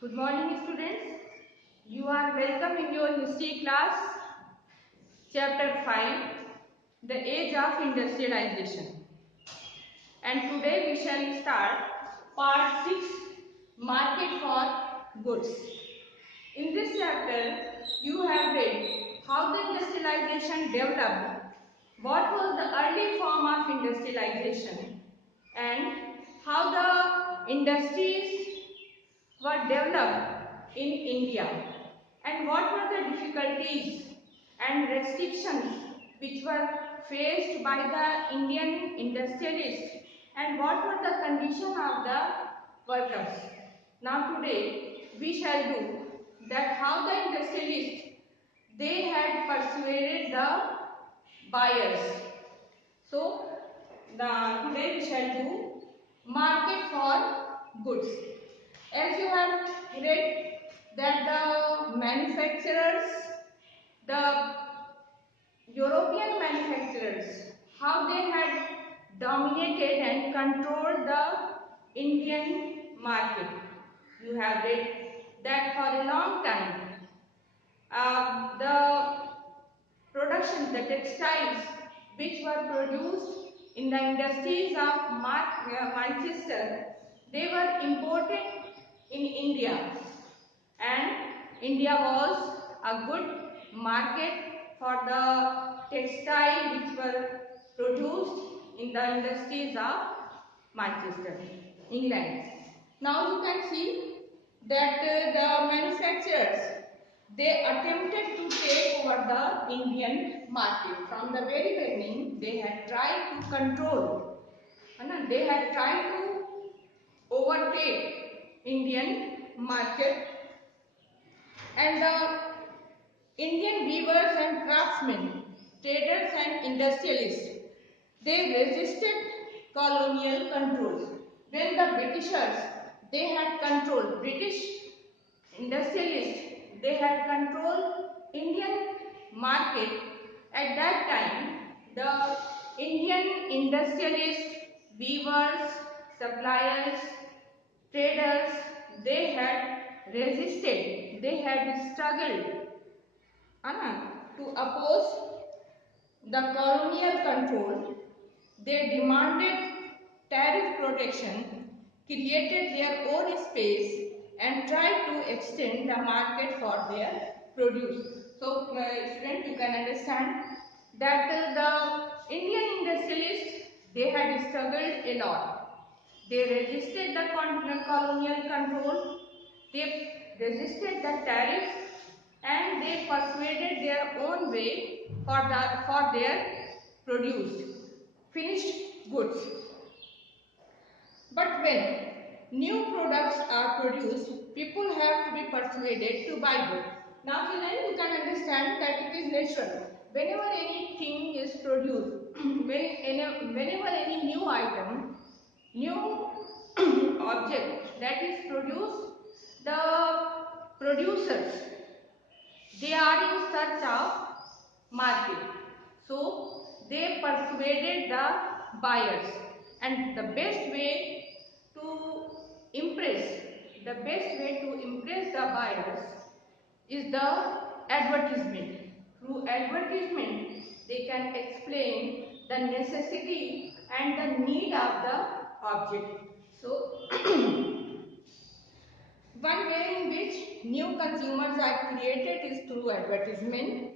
Good morning, students. You are welcome in your history class, chapter 5, The Age of Industrialization. And today we shall start part 6, Market for Goods. In this chapter, you have read how the industrialization developed, what was the early form of industrialization, and how the industries were developed in India, and what were the difficulties and restrictions which were faced by the Indian industrialists, and what were the condition of the workers. Now today we shall do that how the industrialists they had persuaded the buyers. So today we shall do market for goods. As you have read that the manufacturers, the European manufacturers, how they had dominated and controlled the Indian market. You have read that for a long time the production, the textiles which were produced in the industries of Manchester, they were imported in India, and India was a good market for the textile which were produced in the industries of Manchester, England. Now you can see that the manufacturers they attempted to take over the Indian market. From the very beginning, they had tried to control, they had tried to overtake Indian market, and the Indian weavers and craftsmen, traders and industrialists, they resisted colonial control. When the Britishers, they had control, British industrialists, they had control Indian market. At that time, the Indian industrialists, weavers, suppliers, traders, they had resisted, they had struggled to oppose the colonial control. They demanded tariff protection, created their own space, and tried to extend the market for their produce. So, students, you can understand that the Indian industrialists, they had struggled a lot. They resisted the colonial control, they resisted the tariffs, and they persuaded their own way for their produced finished goods. But when new products are produced, people have to be persuaded to buy them. Now children, you can understand that it is natural. Whenever anything is produced, whenever any new item, new object that is produced, the producers, they are in search of market. So they persuaded the buyers, and the best way to impress, the buyers is the advertisement. Through advertisement, they can explain the necessity and the need of the object. So one way in which new consumers are created is through advertisement.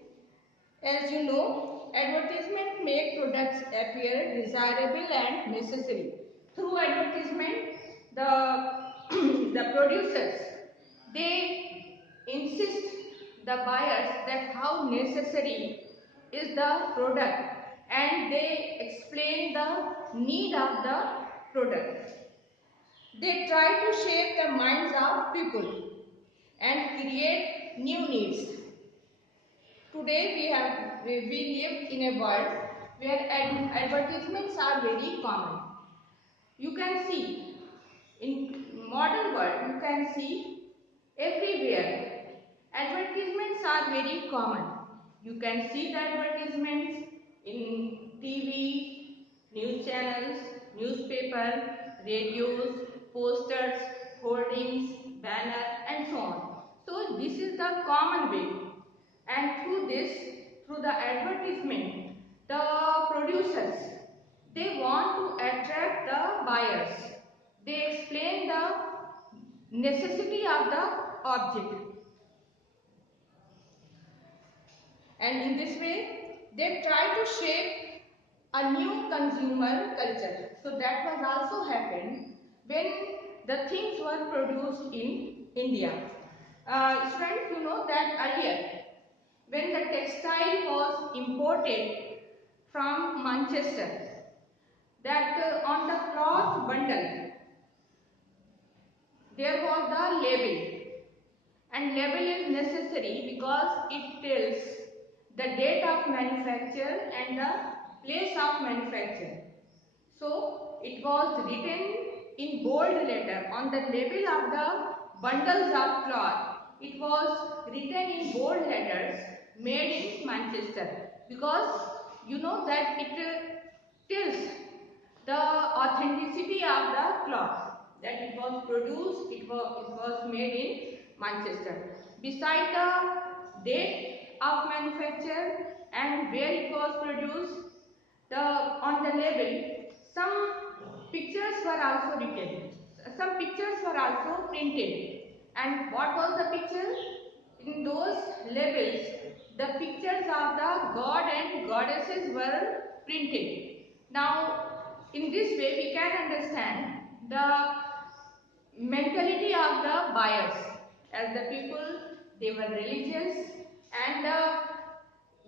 As you know, advertisement make products appear desirable and necessary. Through advertisement, the the producers, they insist the buyers that how necessary is the product, and they explain the need of the product. They try to shape the minds of people and create new needs. Today we live in a world where advertisements are very common. You can see in modern world, you can see everywhere advertisements are very common. You can see the advertisements in TV, news channels, newspaper, radios, posters, hoardings, banner and so on. So this is the common way, and through this, through the advertisement, the producers, they want to attract the buyers. They explain the necessity of the object, and in this way they try to shape a new consumer culture. So that was also happened when the things were produced in India. Students, you know that earlier when the textile was imported from Manchester, that on the cloth bundle there was the label, and label is necessary because it tells the date of manufacture and the place of manufacture. So it was written in bold letter on the label of the bundles of cloth. It was written in bold letters, made in Manchester, because you know that it tells the authenticity of the cloth, that it was produced, it was made in Manchester. Beside the date of manufacture and where it was produced, on the label, some pictures were also written. Some pictures were also printed. And what was the picture? In those labels, the pictures of the god and goddesses were printed. Now, in this way, we can understand the mentality of the buyers, as the people, they were religious, and the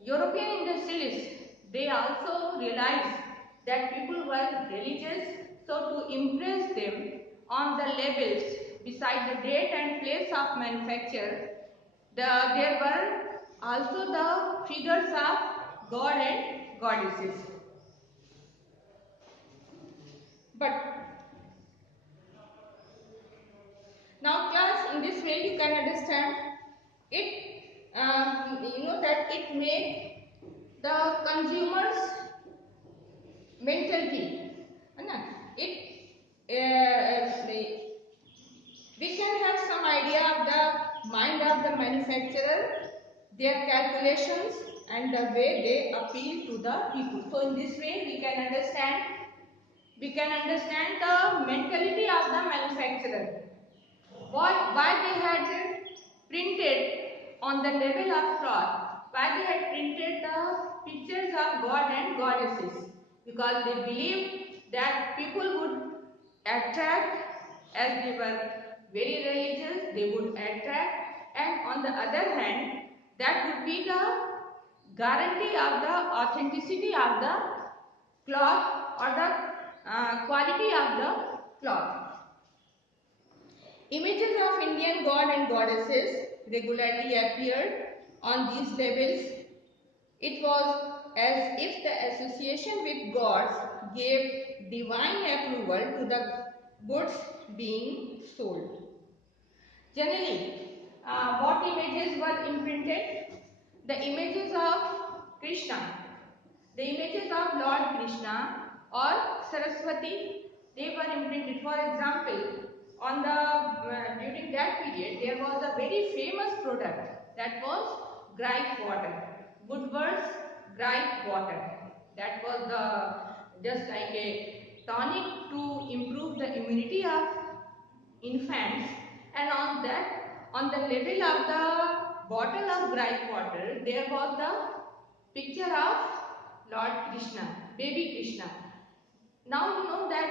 European industrialists, they also realized that people were religious, so to impress them on the labels beside the date and place of manufacture, there were also the figures of god and goddesses. But now class, in this way you can understand it, you know that it made the consumers mentality. It we can have some idea of the mind of the manufacturer, their calculations and the way they appeal to the people. So in this way we can understand the mentality of the manufacturer. Why they had printed on the label of cloth, why they had printed the pictures of god and goddesses, because they believed that people would attract, as they were very religious, they would attract, and on the other hand, that would be the guarantee of the authenticity of the cloth or the quality of the cloth. Images of Indian god and goddesses regularly appeared on these labels. It was as if the association with gods gave divine approval to the goods being sold. Generally, what images were imprinted? The images of Krishna, the images of Lord Krishna or Saraswati, they were imprinted. For example, on the during that period, there was a very famous product, that was gripe water. Woodward's gripe water. That was just like a tonic to improve the immunity of infants, and on the label of the bottle of gripe water, there was the picture of Lord Krishna, baby Krishna. Now you know that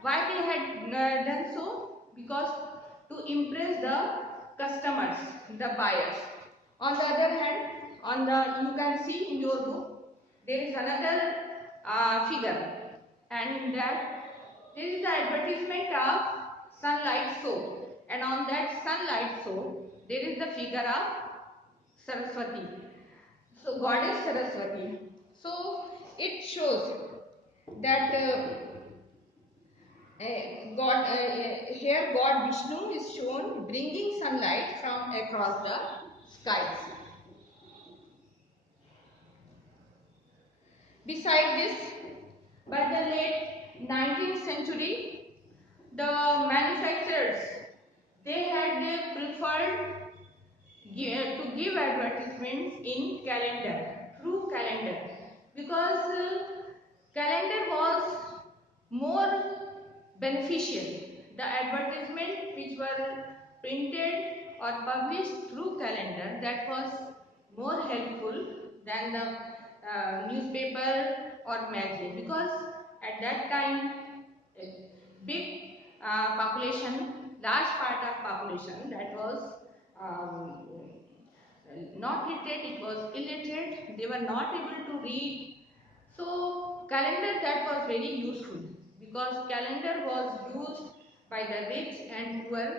why they had done so, because to impress the customers, the buyers. On the other hand, you can see in your book there is another figure, and in that there is the advertisement of sunlight soap, and on that sunlight soap there is the figure of Saraswati. So goddess Saraswati. So it shows that here God Vishnu is shown bringing sunlight from across the skies. Beside this, by the late 19th century, the manufacturers, they had preferred to give advertisements in calendar, through calendar, because calendar was more beneficial. The advertisement which were printed or published through calendar, that was more helpful than the newspaper or magazine, because at that time a big population, large part of population, that was um, not literate, it was illiterate, they were not able to read. So calendar, that was very useful, because calendar was used by the rich and poor,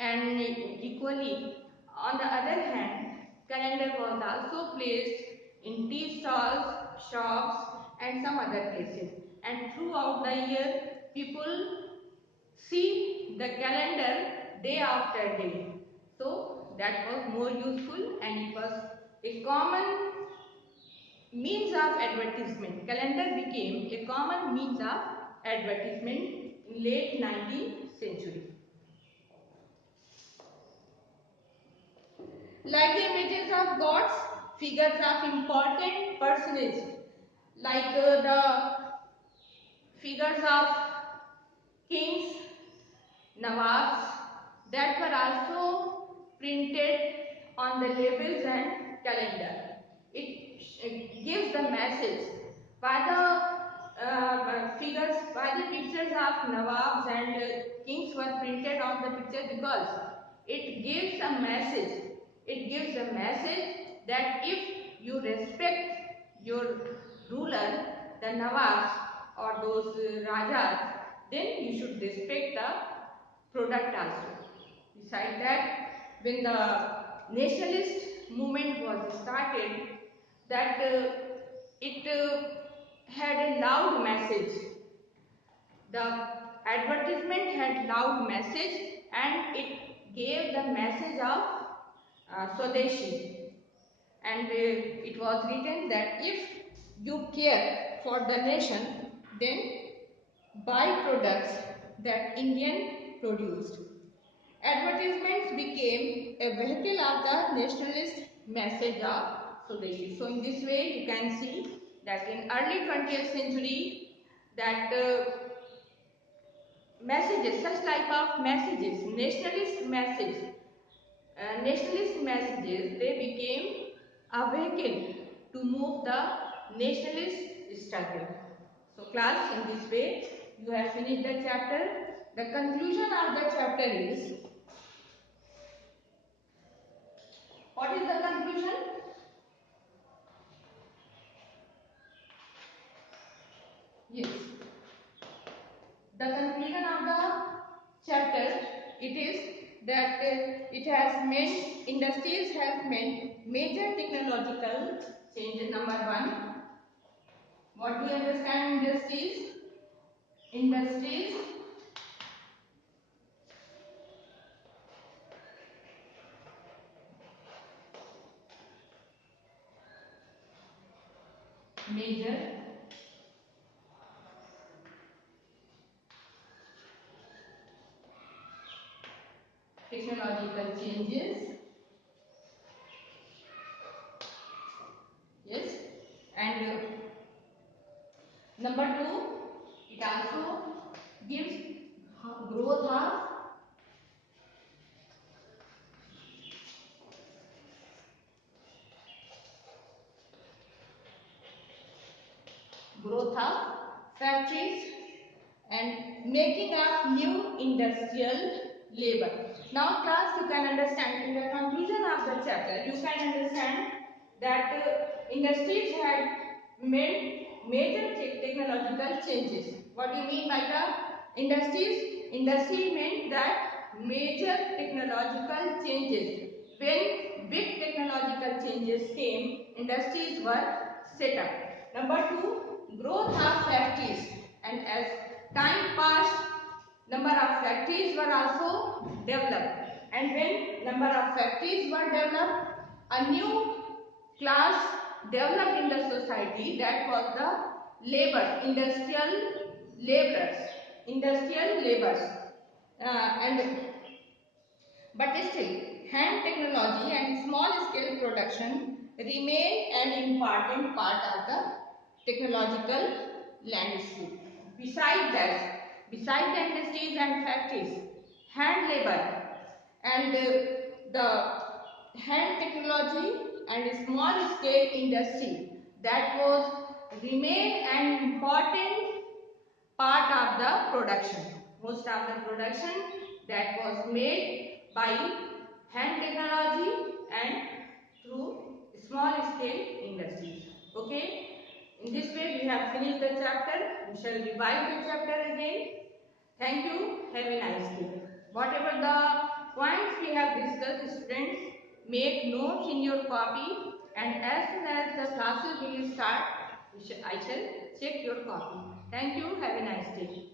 and equally on the other hand, calendar was also placed in tea stalls, shops and some other places, and throughout the year people see the calendar day after day. So that was more useful, and it was a common means of advertisement. Calendar became a common means of advertisement in late 19th century. Like the images of gods, figures of important personages, like the figures of kings, nawabs, that were also printed on the labels and calendar. It gives the message. Why the figures, why the pictures of nawabs and kings were printed on the picture? Because it gives a message. It gives a message that if you respect your ruler, the nawabs or those rajas, then you should respect the product also. Besides that, when the nationalist movement was started, that it had a loud message. The advertisement had loud message, and it gave the message of Swadeshi. And it was written that if you care for the nation, then buy products that Indian produced. Advertisements became a vehicle of the nationalist message of Swadeshi. So in this way you can see that in early 20th century, that messages, such type of messages, nationalist messages, they became a vehicle to move the nationalist struggle. So class, in this way you have finished the chapter. The conclusion of the chapter is, what is the conclusion? Yes. The conclusion of the chapter, it is that industries have made major technological changes. Number one, what do you understand industries? Industries major technological changes. Yes. And number two, it also gives growth of factories and making of new industrial labor. Now class, you can understand in the conclusion of the chapter, you can understand that industries had made major technological changes. What do you mean by the industries? Industry meant that major technological changes. When big technological changes came, industries were set up. Number two, growth of factories, and as time passed, number of factories were also developed, and when number of factories were developed, a new class developed in the society, that was the labor, industrial laborers, and But still, hand technology and small scale production remain an important part of the technological landscape. Beside the industries and factories, hand labor and the hand technology and small scale industry that was remain an important part of the production. Most of the production that was made by hand technology and through small scale industries. Okay. In this way we have finished the chapter. We shall revise the chapter again. Thank you. Have a nice day. Whatever the points we have discussed, students, make notes in your copy, and as soon as the classes will start, I shall check your copy. Thank you. Have a nice day.